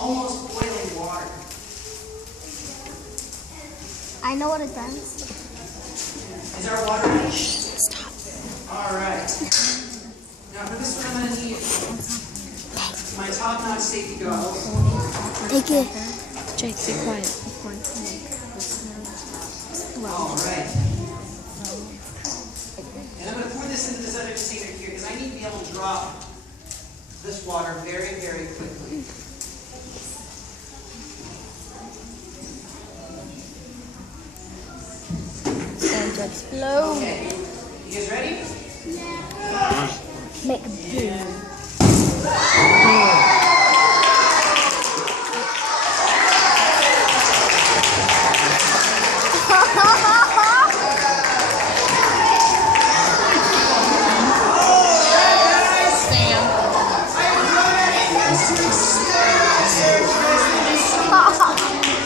almost boiling water. I know what it does. Is our water ready? Stop. All right. Now for this one, I'm going to need my top-notch safety goggles. Take it. Jake, be quiet. All right. And I'm going to pour this into this other container here because I need to be able to drop this water very, very quickly. And just blow. Okay. You guys ready? Make a boom.